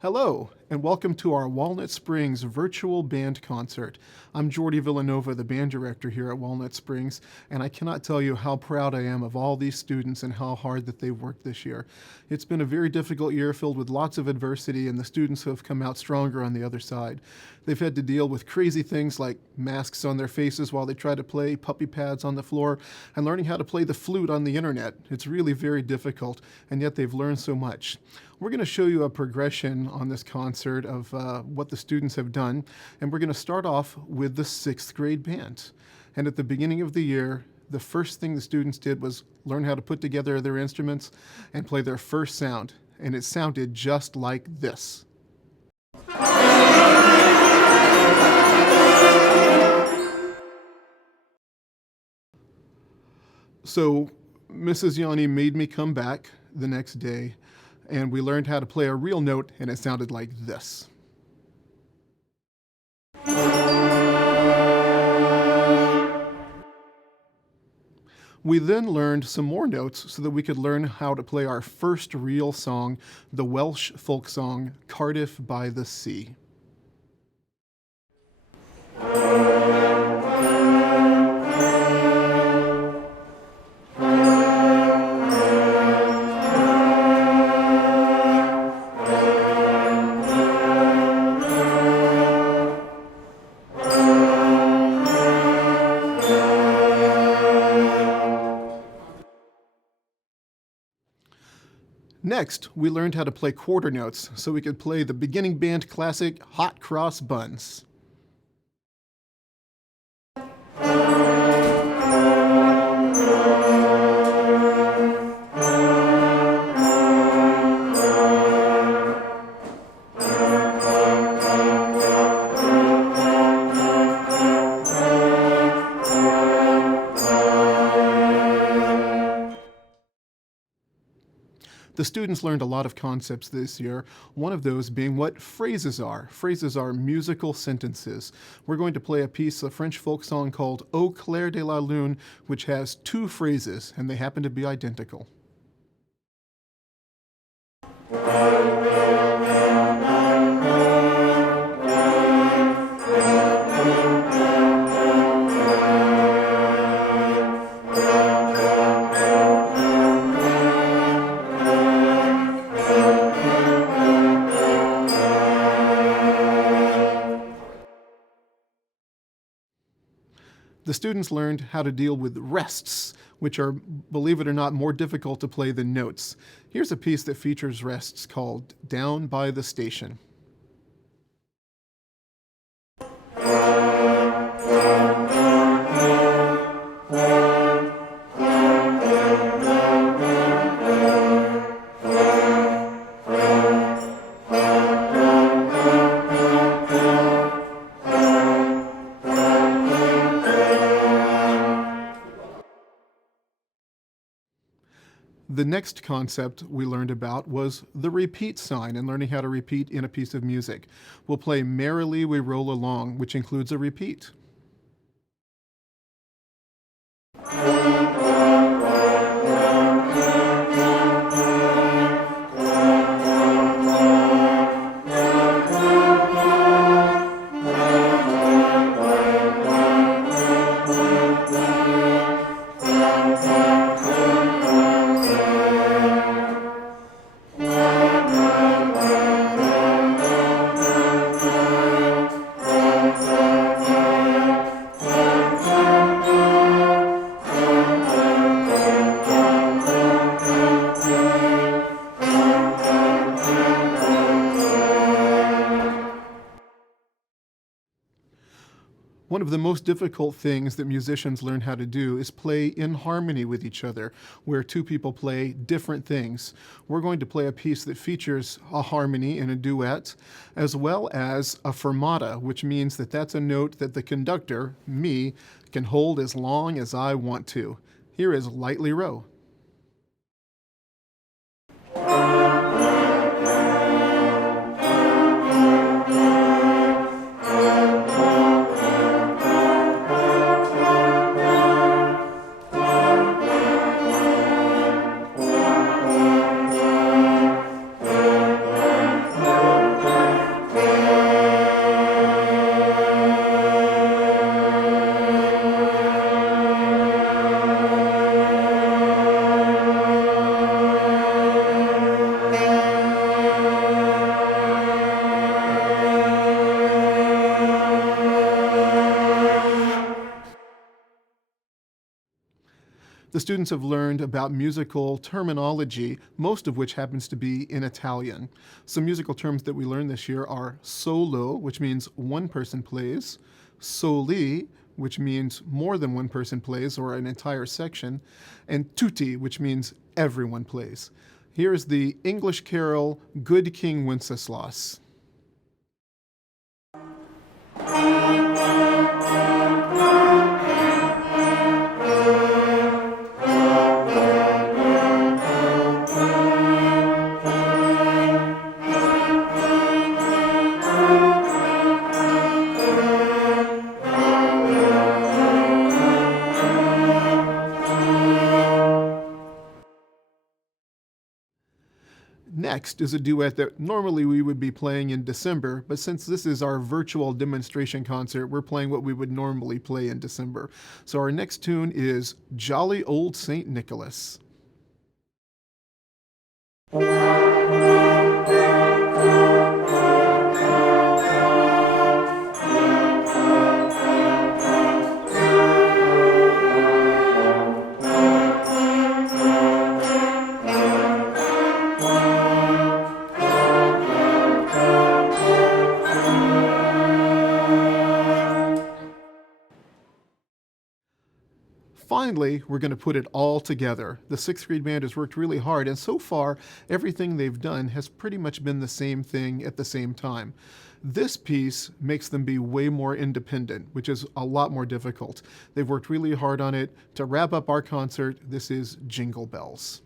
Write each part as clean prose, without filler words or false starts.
Hello, and welcome to our Walnut Springs virtual band concert. I'm Jordy Villanova, the band director here at Walnut Springs, and I cannot tell you how proud I am of all these students and how hard that they've worked this year. It's been a very difficult year filled with lots of adversity, and the students have come out stronger on the other side. They've had to deal with crazy things like masks on their faces while they try to play, puppy pads on the floor, and learning how to play the flute on the internet. It's really very difficult, and yet they've learned so much. We're going to show you a progression on this concert of what the students have done, and we're going to start off with the 6th grade band. And at the beginning of the year, the first thing the students did was learn how to put together their instruments and play their first sound, and it sounded just like this. So Mrs. Yanni made me come back the next day, and we learned how to play a real note, and it sounded like this. We then learned some more notes so that we could learn how to play our first real song, the Welsh folk song, Cardiff by the Sea. Next, we learned how to play quarter notes so we could play the beginning band classic Hot Cross Buns. The students learned a lot of concepts this year, one of those being what phrases are. Phrases are musical sentences. We're going to play a piece of French folk song called Au Clair de la Lune, which has 2 phrases, and they happen to be identical. The students learned how to deal with rests, which are, believe it or not, more difficult to play than notes. Here's a piece that features rests called Down by the Station. The next concept we learned about was the repeat sign and learning how to repeat in a piece of music. We'll play Merrily We Roll Along, which includes a repeat. One of the most difficult things that musicians learn how to do is play in harmony with each other, where 2 people play different things. We're going to play a piece that features a harmony in a duet, as well as a fermata, which means that that's a note that the conductor, me, can hold as long as I want to. Here is Lightly Row. The students have learned about musical terminology, most of which happens to be in Italian. Some musical terms that we learned this year are solo, which means one person plays, soli, which means more than one person plays or an entire section, and tutti, which means everyone plays. Here is the English carol, Good King Wenceslas. Next is a duet that normally we would be playing in December, but since this is our virtual demonstration concert, we're playing what we would normally play in December. So our next tune is Jolly Old St. Nicholas. Finally, we're going to put it all together. The 6th grade band has worked really hard, and so far, everything they've done has pretty much been the same thing at the same time. This piece makes them be way more independent, which is a lot more difficult. They've worked really hard on it. To wrap up our concert, this is Jingle Bells.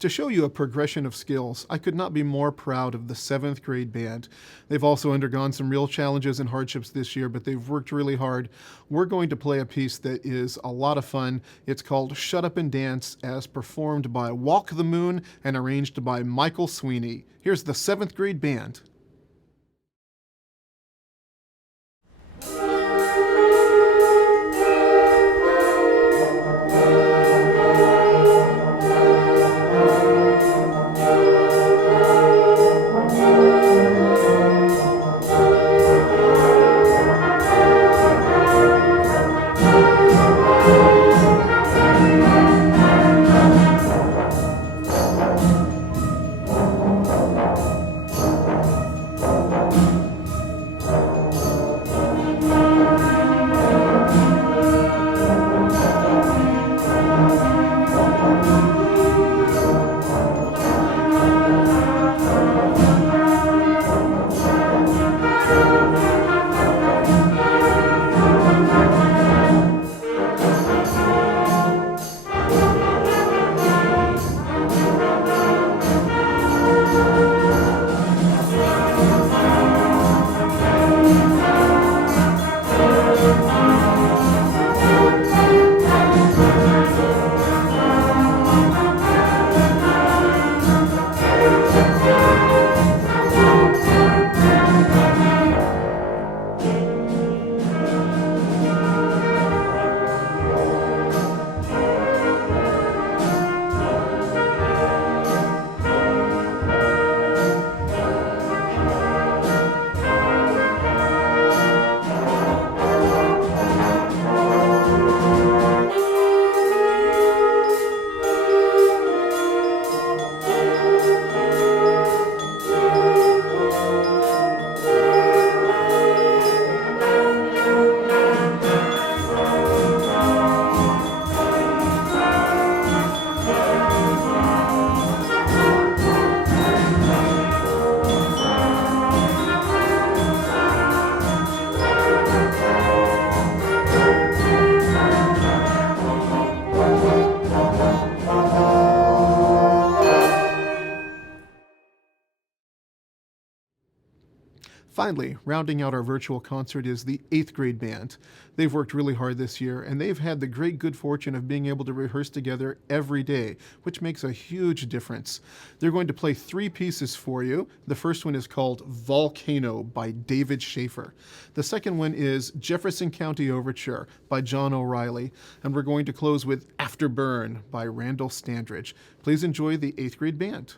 To show you a progression of skills, I could not be more proud of the 7th grade band. They've also undergone some real challenges and hardships this year, but they've worked really hard. We're going to play a piece that is a lot of fun. It's called Shut Up and Dance, as performed by Walk the Moon and arranged by Michael Sweeney. Here's the 7th grade band. Finally, rounding out our virtual concert is the 8th grade band. They've worked really hard this year, and they've had the great good fortune of being able to rehearse together every day, which makes a huge difference. They're going to play 3 pieces for you. The first one is called Volcano by David Schaefer. The second one is Jefferson County Overture by John O'Reilly, and we're going to close with Afterburn by Randall Standridge. Please enjoy the 8th grade band.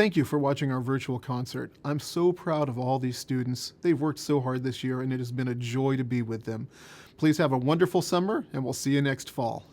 Thank you for watching our virtual concert. I'm so proud of all these students. They've worked so hard this year, and it has been a joy to be with them. Please have a wonderful summer, and we'll see you next fall.